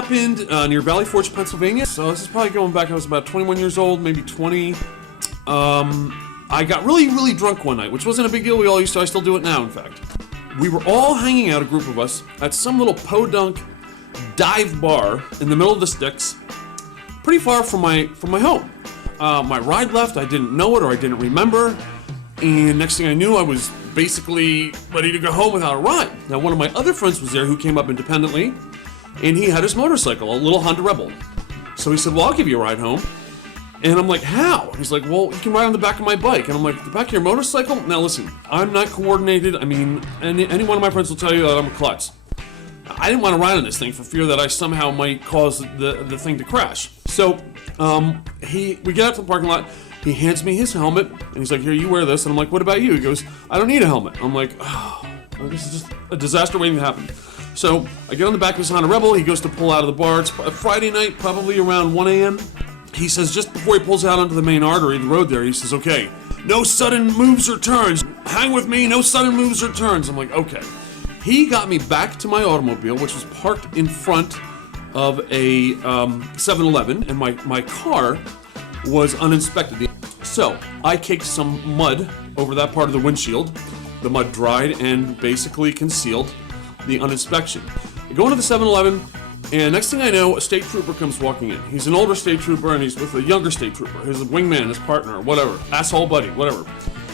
happened near Valley Forge, Pennsylvania. So this is probably going back, I was about 21 years old, maybe 20. I got really, really drunk one night, which wasn't a big deal. We all used to. I still do it now, in fact. We were all hanging out, a group of us, at some little podunk dive bar in the middle of the sticks, pretty far from my home. My ride left, I didn't know it or I didn't remember, and next thing I knew, I was basically ready to go home without a ride. Now, one of my other friends was there who came up independently, and he had his motorcycle, a little Honda Rebel. So he said, well, I'll give you a ride home. And I'm like, how? He's like, well, you can ride on the back of my bike. And I'm like, the back of your motorcycle? Now listen, I'm not coordinated. I mean, any one of my friends will tell you that I'm a klutz. I didn't want to ride on this thing for fear that I somehow might cause the thing to crash. So we get out to the parking lot. He hands me his helmet, and he's like, here, you wear this. And I'm like, what about you? He goes, I don't need a helmet. I'm like, oh, this is just a disaster waiting to happen. So I get on the back of his Honda Rebel. He goes to pull out of the bar. It's a Friday night, probably around 1 a.m. He says, just before he pulls out onto the main artery, the road there, he says, okay, no sudden moves or turns. Hang with me, no sudden moves or turns. I'm like, okay. He got me back to my automobile, which was parked in front of a 7-Eleven, and my car was uninspected. So I caked some mud over that part of the windshield. The mud dried and basically concealed the uninspection. I go into the 7-Eleven, and next thing I know, a state trooper comes walking in. He's an older state trooper, and he's with a younger state trooper. His wingman, his partner, whatever. Asshole buddy, whatever.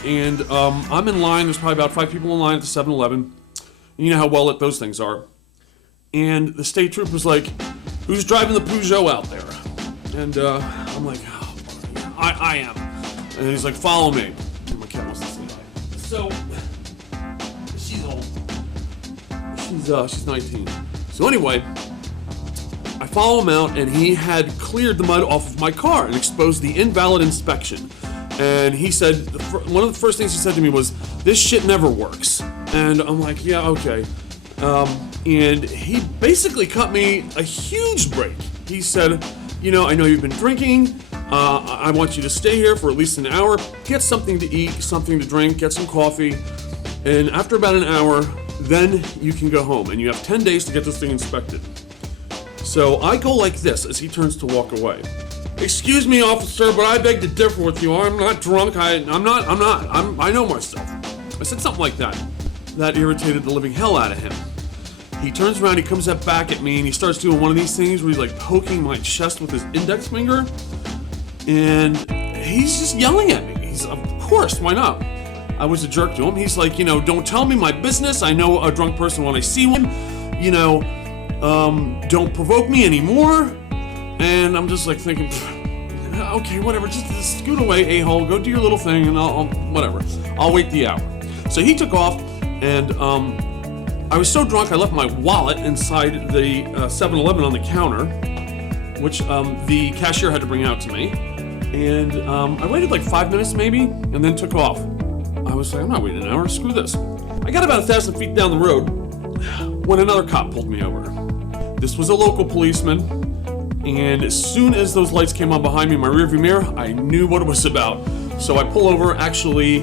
And I'm in line. There's probably about 5 people in line at the 7-Eleven. You know how well lit those things are. And the state trooper's like, who's driving the Peugeot out there? And I'm like, oh, I am. And he's like, follow me. And my cat wants to say hi. So, she's old. She's 19. So anyway, I follow him out, and he had cleared the mud off of my car and exposed the invalid inspection. And he said, one of the first things he said to me was, this shit never works. And I'm like, yeah, okay. And he basically cut me a huge break. He said, you know, I know you've been drinking. I want you to stay here for at least an hour. Get something to eat, something to drink, get some coffee. And after about an hour, then you can go home. And you have 10 days to get this thing inspected. So I go like this as he turns to walk away. Excuse me, officer, but I beg to differ with you. I'm not drunk. I know myself. I said something like that. That irritated the living hell out of him. He turns around, he comes up back at me, and he starts doing one of these things where he's like poking my chest with his index finger. And he's just yelling at me. He's, of course, why not? I was a jerk to him. He's like, you know, don't tell me my business. I know a drunk person when I see one. You know, don't provoke me anymore. And I'm just like thinking, okay, whatever, just scoot away, a-hole, go do your little thing, and I'll whatever. I'll wait the hour. So he took off, and I was so drunk I left my wallet inside the 7-Eleven on the counter, which the cashier had to bring out to me. And I waited like 5 minutes maybe, and then took off. I was like, I'm not waiting an hour, screw this. I got about 1,000 feet down the road when another cop pulled me over. This was a local policeman. And as soon as those lights came on behind me in my rearview mirror, I knew what it was about. So I pull over, actually,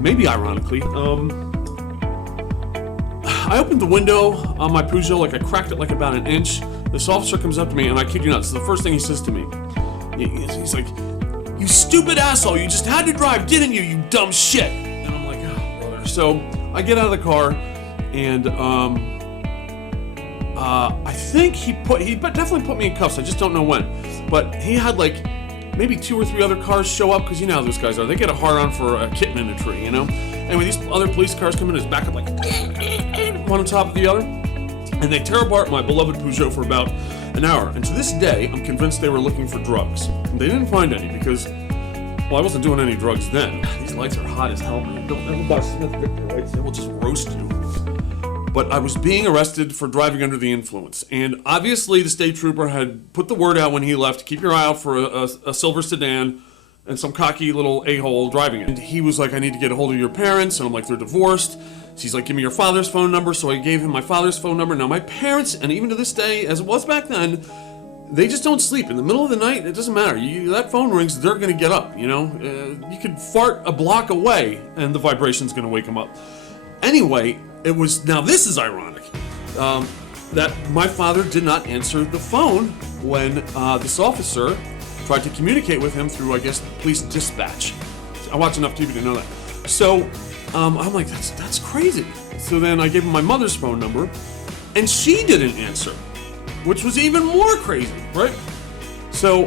maybe ironically. I opened the window on my Peugeot, like I cracked it like about an inch. This officer comes up to me, and I kid you not, this is the first thing he says to me. He's like, you stupid asshole, you just had to drive, didn't you, you dumb shit? And I'm like, oh, brother. So I get out of the car, and I think he definitely put me in cuffs. I just don't know when. But he had like maybe 2 or 3 other cars show up, because you know how those guys are. They get a hard on for a kitten in a tree, you know? Anyway, these other police cars come in, his back up like one on top of the other, and they tear apart my beloved Peugeot for about an hour. And to this day, I'm convinced they were looking for drugs. And they didn't find any because, well, I wasn't doing any drugs then. These lights are hot as hell, man. Don't ever buy Smith Victor lights. They will just roast you. But I was being arrested for driving under the influence. And obviously the state trooper had put the word out when he left, keep your eye out for a silver sedan and some cocky little a-hole driving it. And he was like, I need to get a hold of your parents. And I'm like, they're divorced. So he's like, give me your father's phone number. So I gave him my father's phone number. Now my parents, and even to this day, as it was back then, they just don't sleep. In the middle of the night, it doesn't matter. That phone rings, they're going to get up, you know. You could fart a block away and the vibration's going to wake them up. Anyway, it was, now this is ironic. that my father did not answer the phone when this officer tried to communicate with him through, I guess, police dispatch. I watch enough TV to know that. So I'm like, that's crazy. So then I gave him my mother's phone number, and she didn't answer, which was even more crazy, right? So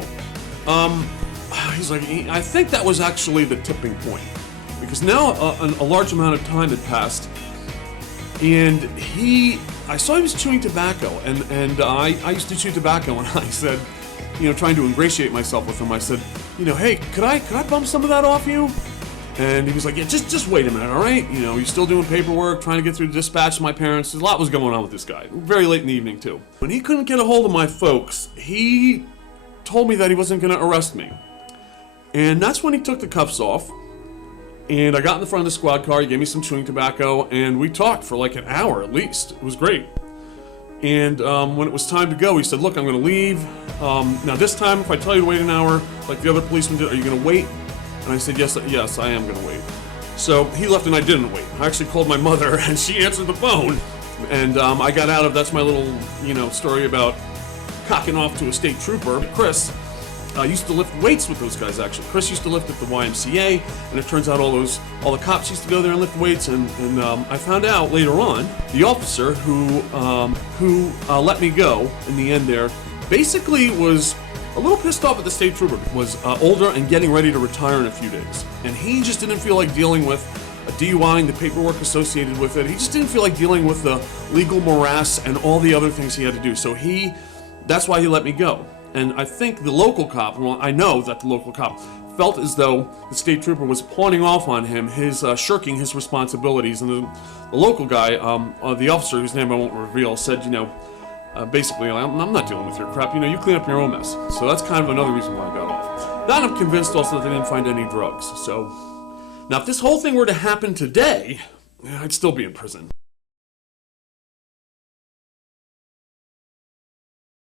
he's like, I think that was actually the tipping point, because now a large amount of time had passed, and I saw he was chewing tobacco, and I used to chew tobacco, and I said, trying to ingratiate myself with him, I said, hey, could I bump some of that off you? And he was like, yeah, just wait a minute, all right? He's still doing paperwork, trying to get through the dispatch to my parents. A lot was going on with this guy. Very late in the evening, too. When he couldn't get a hold of my folks, he told me that he wasn't going to arrest me. And that's when he took the cuffs off. And I got in the front of the squad car, he gave me some chewing tobacco, and we talked for like an hour at least. It was great. And when it was time to go, he said, look, I'm going to leave. Now this time, if I tell you to wait an hour, like the other policeman did, are you going to wait? And I said, yes, I am going to wait. So he left and I didn't wait. I actually called my mother and she answered the phone. And I got out of, that's my little, story about cocking off to a state trooper. Chris used to lift weights with those guys, actually. Chris used to lift at the YMCA, and it turns out all the cops used to go there and lift weights, and I found out later on, the officer who let me go in the end there, basically was a little pissed off at the state trooper, was older and getting ready to retire in a few days. And he just didn't feel like dealing with a DUI and the paperwork associated with it. He just didn't feel like dealing with the legal morass and all the other things he had to do. So that's why he let me go. And I think the local cop, well, I know that the local cop felt as though the state trooper was pawning off on him, shirking his responsibilities. And the local guy, the officer whose name I won't reveal, said, basically, I'm not dealing with your crap. You clean up your own mess. So that's kind of another reason why I got off. Then I'm convinced also that they didn't find any drugs. So now if this whole thing were to happen today, I'd still be in prison.